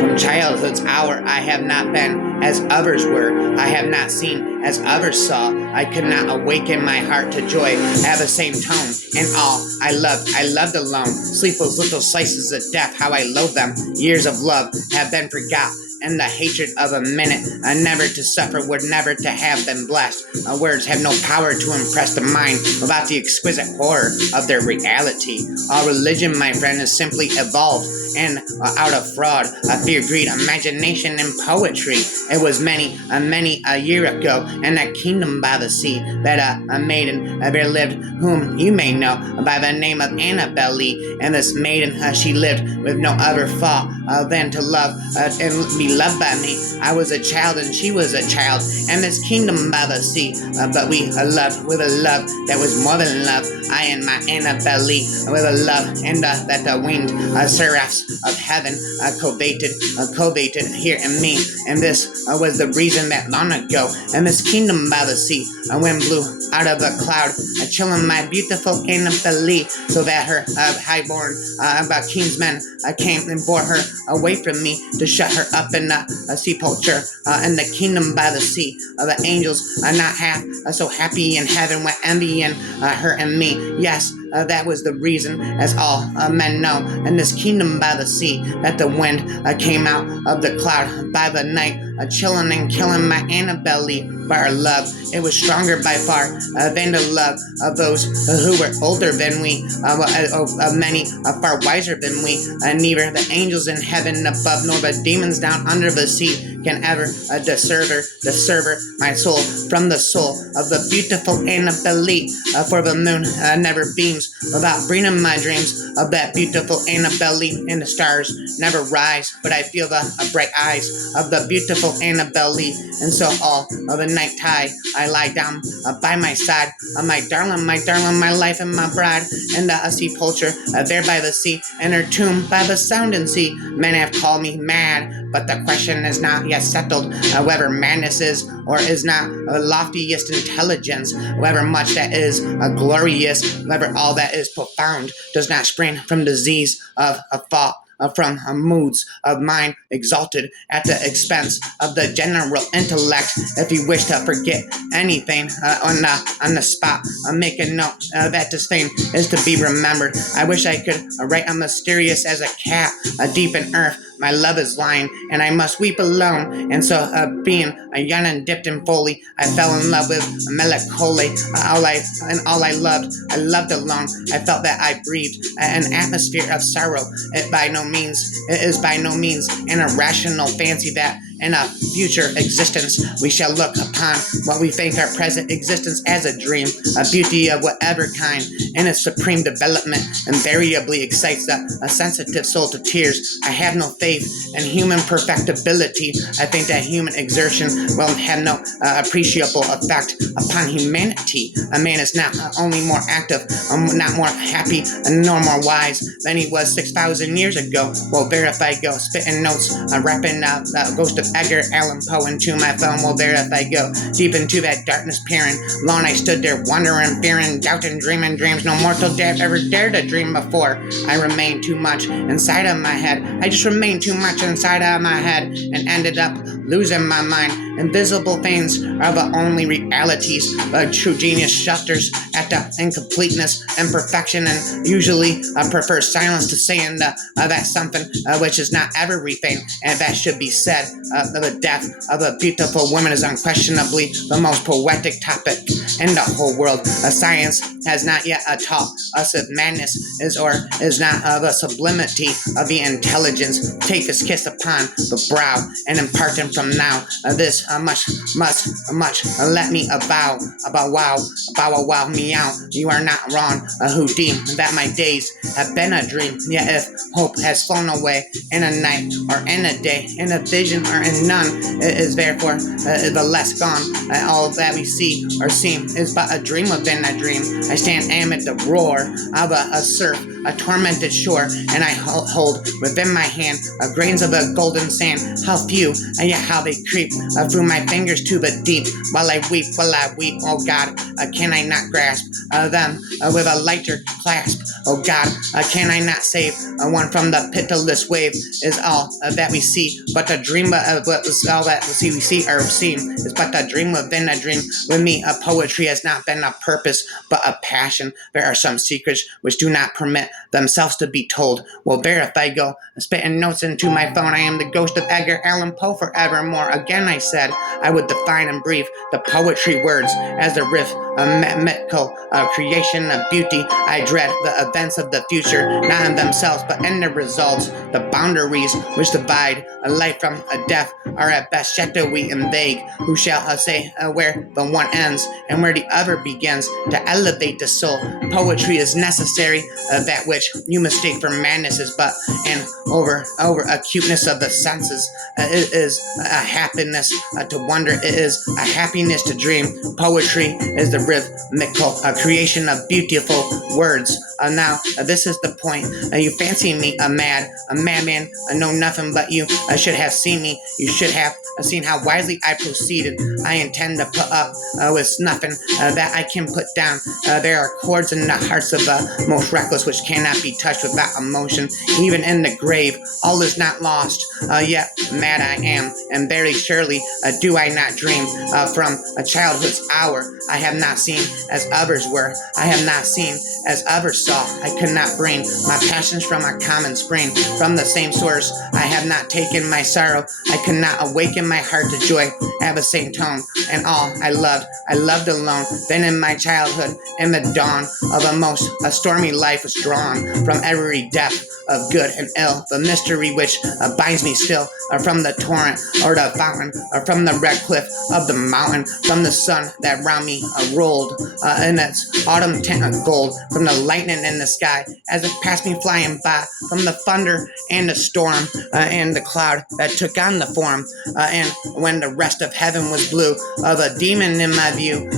From childhood's hour I have not been as others were. I have not seen as others saw. I could not awaken my heart to joy at the same tone. In all I loved alone. Sleepless little slices of death, how I loathe them. Years of love have been forgot, and the hatred of a minute, never to suffer, were never to have been blessed. Words have no power to impress the mind without the exquisite horror of their reality. All religion, my friend, is simply evolved and out of fraud, fear, greed, imagination, and poetry. It was many a year ago in a kingdom by the sea that a maiden there lived, whom you may know by the name of Annabelle Lee. And this maiden, she lived with no other thought than to love and be loved by me. I was a child and she was a child, and this kingdom by the sea, but we loved with a love that was more than love. I and my Annabelle Lee with a love, and that the winged seraphs of heaven coveted here in me. And this was the reason that long ago, and this kingdom by the sea, a wind blew out of a cloud, chilling my beautiful Annabelle Lee, so that her highborn about king's men came and bore her away from me to shut her up in a sepulchre in the kingdom by the sea. The angels are not half so happy in heaven with envying her and me. Yes, that was the reason, as all men know, in this kingdom by the sea, that the wind came out of the cloud by the night, chilling and killing my Annabelle Lee. But our love, it was stronger by far than the love of those who were older than we, many far wiser than we. Neither the angels in heaven above nor the demons down under the sea can ever dissever my soul from the soul of the beautiful Annabelle Lee. For the moon never beams without bringing my dreams of that beautiful Annabelle Lee, and the stars never rise, but I feel the bright eyes of the beautiful Annabelle Lee. And so all of the night tide I lie down by my side, my darling, my life and my bride, in the sepulchre there by the sea, and her tomb by the sounding sea. Men have called me mad, but the question is not yet settled, whether madness is or is not loftiest intelligence, whether much that is glorious, whether all that is profound does not spring from disease of a thought, from moods of mind exalted at the expense of the general intellect. If you wish to forget anything on the spot, make a note that this thing is to be remembered. I wish I could write a mysterious as a cat, deep in earth. My love is lying, and I must weep alone. And so, being young and dipped in folly, I fell in love with melancholy. All I loved alone. I felt that I breathed an atmosphere of sorrow. It is by no means an irrational fancy that in a future existence we shall look upon what we think our present existence as a dream. A beauty of whatever kind in its supreme development invariably excites a sensitive soul to tears. I have no faith in human perfectibility. I think that human exertion will have no appreciable effect upon humanity. A man is not only more active, not more happy, nor more wise than he was 6,000 years ago. Well, verify go, spitting notes, rapping the ghost of Edgar Allen Poe into my film. Well, verify go, deep into that darkness peering. Long I stood there wondering, fearing, doubting, dreaming dreams no mortal ever dared to dream before. I remained too much inside of my head. I just remained too much inside of my head and ended up losing my mind. Invisible things are the only realities. True genius shudders at the incompleteness, imperfection, and usually prefers silence to saying that something which is not everything, and that should be said. The death of a beautiful woman is unquestionably the most poetic topic in the whole world. Science has not yet taught us if madness is or is not the sublimity of the intelligence. Take this kiss upon the brow and imparting from now this much let me avow about wow meow. You are not wrong who deem that my days have been a dream. Yet if hope has flown away in a night or in a day, in a vision or in none, it is therefore the less gone. All that we see or seem is but a dream within a dream. I stand amid the roar of a surf, a tormented shore, and I hold within my hand grains of a golden sand. How few, and yet how they creep through my fingers to the deep. While I weep, oh God, can I not grasp them with a lighter clasp? Oh God, can I not save one from the pitiless wave? Is all that we see but a dream, of what was all that we see or seem is but a dream within a dream. With me, poetry has not been a purpose but a passion. There are some secrets which do not permit themselves to be told. Well, there if I go spitting notes into my phone, I am the ghost of Edgar Allen Poe forevermore. Again, I said I would define and brief the poetry words as a riff, a mythical creation of beauty. I dread the events of the future, not in themselves, but in the results. The boundaries which divide a life from a death are at best shadowy and vague. Who shall say where the one ends and where the other begins? To elevate the soul, poetry is necessary. That which you mistake for madness is but an over acuteness of the senses. It is a happiness to wonder. It is a happiness to dream. Poetry is the rhythmical creation of beautiful words. Now, this is the point. You fancy me a madman. I know nothing but you should have seen me. You should have seen how wisely I proceeded. I intend to put up with nothing that I can put down. There are chords in the hearts of the most reckless which cannot be touched without emotion. Even in the grave, all is not lost. Yet mad I am, and very surely do I not dream from a childhood's hour. I have not seen as others were. I have not seen as others saw. I could not bring my passions from a common spring. From the same source, I have not taken my sorrow. I could not awaken my heart to joy at the same tone. And all I loved alone. Then in my childhood, in the dawn of a most stormy life was drawn from every depth of good and ill. The mystery which binds me still, from the torrent or the fountain, or from the red cliff of the mountain, from the sun that round me rolled in its autumn tint of gold, from the lightning in the sky as it passed me flying by, from the thunder and the storm and the cloud that took on the form, and when the rest of heaven was blue, of a demon in my view.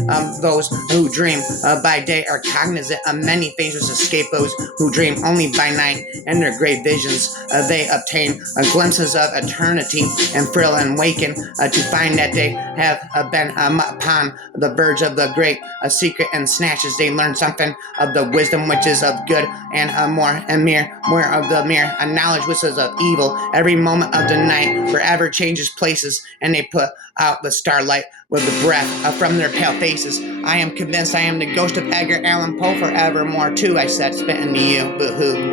Those who dream by day are cognizant of many things which escape those who dream only by night. In their great visions they obtain glimpses of eternity and thrill and waken to find that they have been upon the verge of the great secret, and snatches they learn something of the wisdom which is of good, and more of the mere knowledge which is of evil. Every moment of the night forever changes places, and they put out the starlight with the breath from their pale faces. I am convinced I am the ghost of Edgar Allan Poe forevermore too, I said, spitting to you. Boo-hoo.